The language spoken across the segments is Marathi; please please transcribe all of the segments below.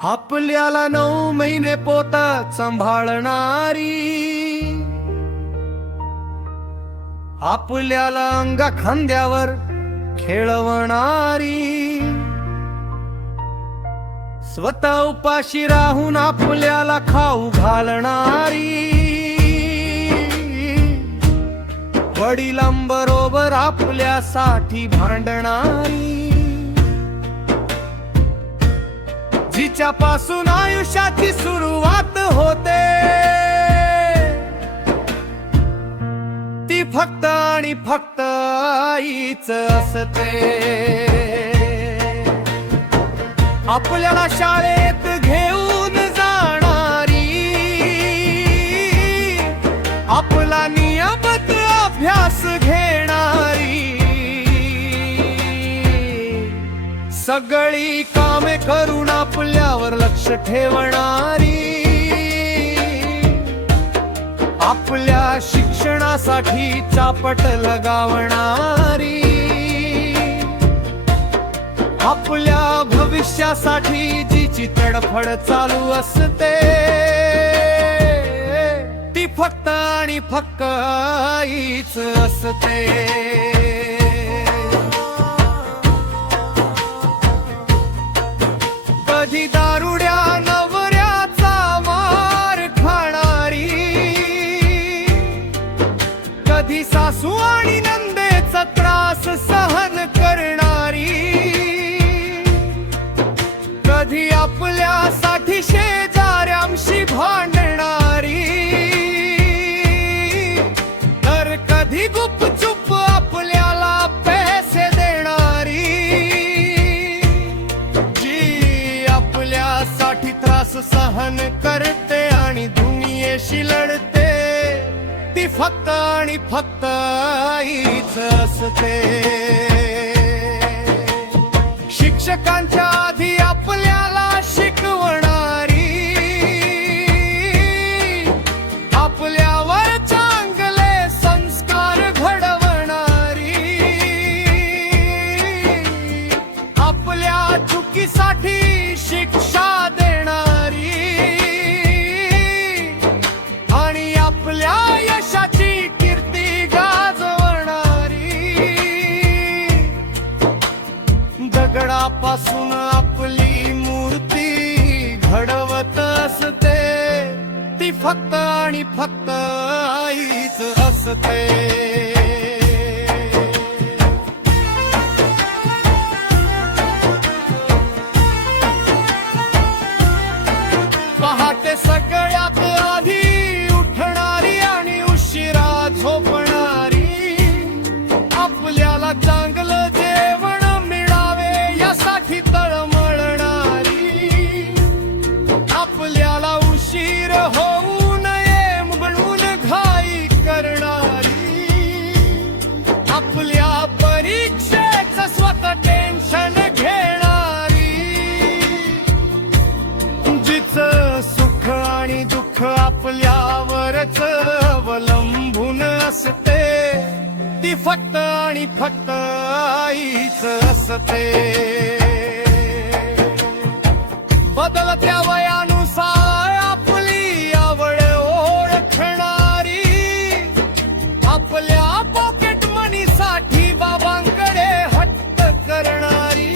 आपल्याला 9 महिने पोटात सांभाळणारी, आपल्याला अंगा खांद्यावर खेळवणारी, स्वतः उपाशी राहून आपल्याला खाऊ घालणारी, वडिलांबरोबर आपल्यासाठी भांडणारी, जिच्यापासून आयुष्याची सुरुवात होते, ती फक्त आणि फक्त आईच असते. आपल्याला शाळेत घेऊन जाणारी, आपला नियमित अभ्यास घेणारी, सगळी कामे करून आपल्यावर लक्ष ठेवणारी, आपल्या शिक्षणासाठी चापट लगावणारी, आपल्या भविष्यासाठी जिची तडफड चालू असते, ती फक्त आणि फक्त आईच असते. कधी दारुड्या नवऱ्याचा मार खाणारी, कधी सासू आणि नंदेचा त्रास सहन करणारी, कधी आपल्यासाठी शेजाऱ्यांशी भांडणारी, तर कधी गुपचूप आपल्याला पैसे देणारी, जी आपल्यासाठी त्रास सहन करते आणि दुनियेशी लढते, ती फक्त आणि फक्त आईच असते. शिक्षकांच्या आधी आपल्याला शिकवणारी, आपल्यावर चांगले संस्कार घडवणारी, आपल्या चुकीसाठी शिक्षा देणारी, आणि आपल्या यशाची कीर्ती गाजवणारी, दगडापासून आपली मूर्ती घडवत असते, ती फक्त आणि फक्त आईच असते. पहाटे सगळ्यात आधी उठणारी आणि उशिरा झोपणारी, आपल्याला चांगलं जेवण मिळावे यासाठी तळमळणारी, आपल्याला उशीर होऊ नये म्हणून घाई करणारी, आपल्या परीक्षेचं स्वतः टेन्शन घेणारी, जिचं सुख आणि दुःख आपल्यावरच अवलंबून असते, ती फक्त आणि फक्त आईच असते. बदलत्या वयानुसार आपली आवड ओळखणारी, आपल्या पॉकेट मनीसाठी बाबांकडे हट्ट करणारी,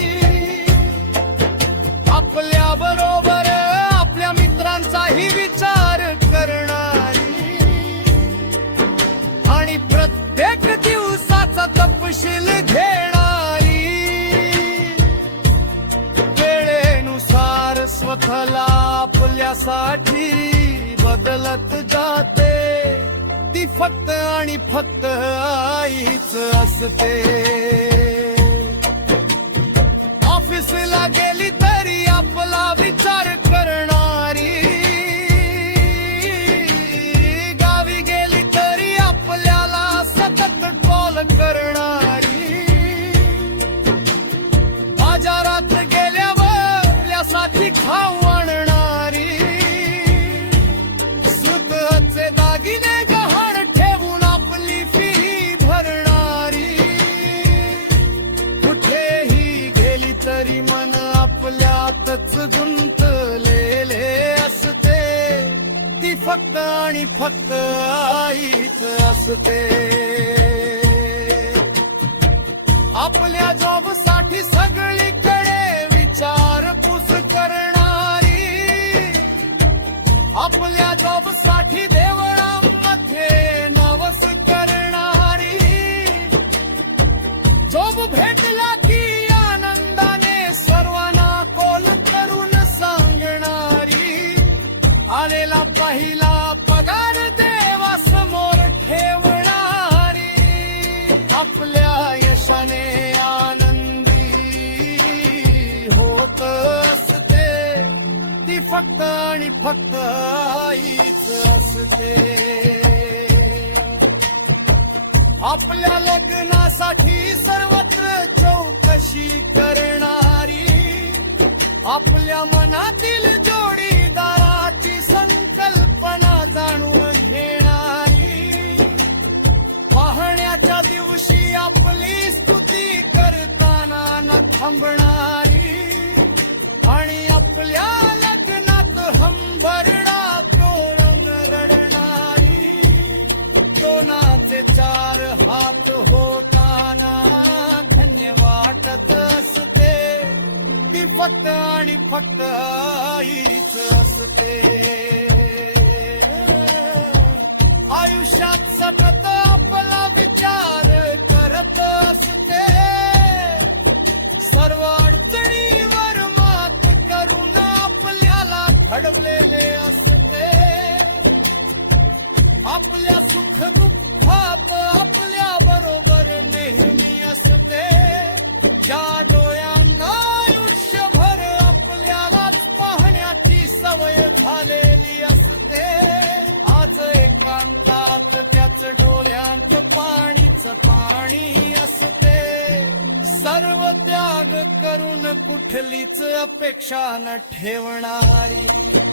आपल्या बरोबर आपल्या मित्रांचाही विचार करणारी, आणि प्रत्येक दिवसाचा तपशील घेणारी, वेळेनुसार स्वतःला आपल्यासाठी बदलत जाते, ती फक्त आणि फक्त आईच असते. ऑफिसला गेली तरी आपला विचार करणारी, गावी गेली तरी आपल्याला सतत कॉल करणारी, बाजारात गेल्यावर आपल्यासाठी खाऊ आणणारी, स्वतःचे दागिने गहाण ठेवून आपली फी भरणारी, कुठेही गेली तरी मन आपल्यातच गुंतल फक्त आईच असते. आपल्या जॉब साठी सगळीकडे विचारपूस करणारी, आपल्या जॉब साठी देवळांमध्ये नवस करणारी, जॉब भेटला की आनंदाने सर्वांना कॉल करून सांगणारी, आलेला पहिला पगार देवासमोर ठेवणारी, आपल्या यशाने आनंदी होत असते. ती फक्त आणि फक्त आईच असते. आपल्या लग्नासाठी सर्वत्र चौकशी करणारी, आपल्या मनातील जोडीदाराची संकल्पना जाणून घेणारी, पाहण्याच्या दिवशी आपली स्तुती करताना न थांबणारी, आणि आपल्या लग्नात हंबरडा तोरण रडणारी, दोनाचे चार हात होताना धन्य वाटत असते. ती फक्त आणि फक्त आईच असते. आयुष्यात सतत आपला विचार करत असते, सर्व अडचणीवर मात करून आपल्याला घडवलेले असते. आपल्या सुख दुःखात आपल्या बरोबर नेहमी असते. ज्या डोळ्यांना आयुष्यभर आपल्यालाच पाहण्याची सवय झालेली असते, आज एकांतात त्याच डोळ्यांत पाणीच पाणी असते. सर्व त्याग करून कुठलीच अपेक्षा न ठेवणारी,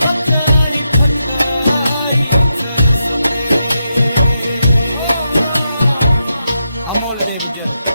फक्त आणि फक्त आईच असते. अमोल देवजन.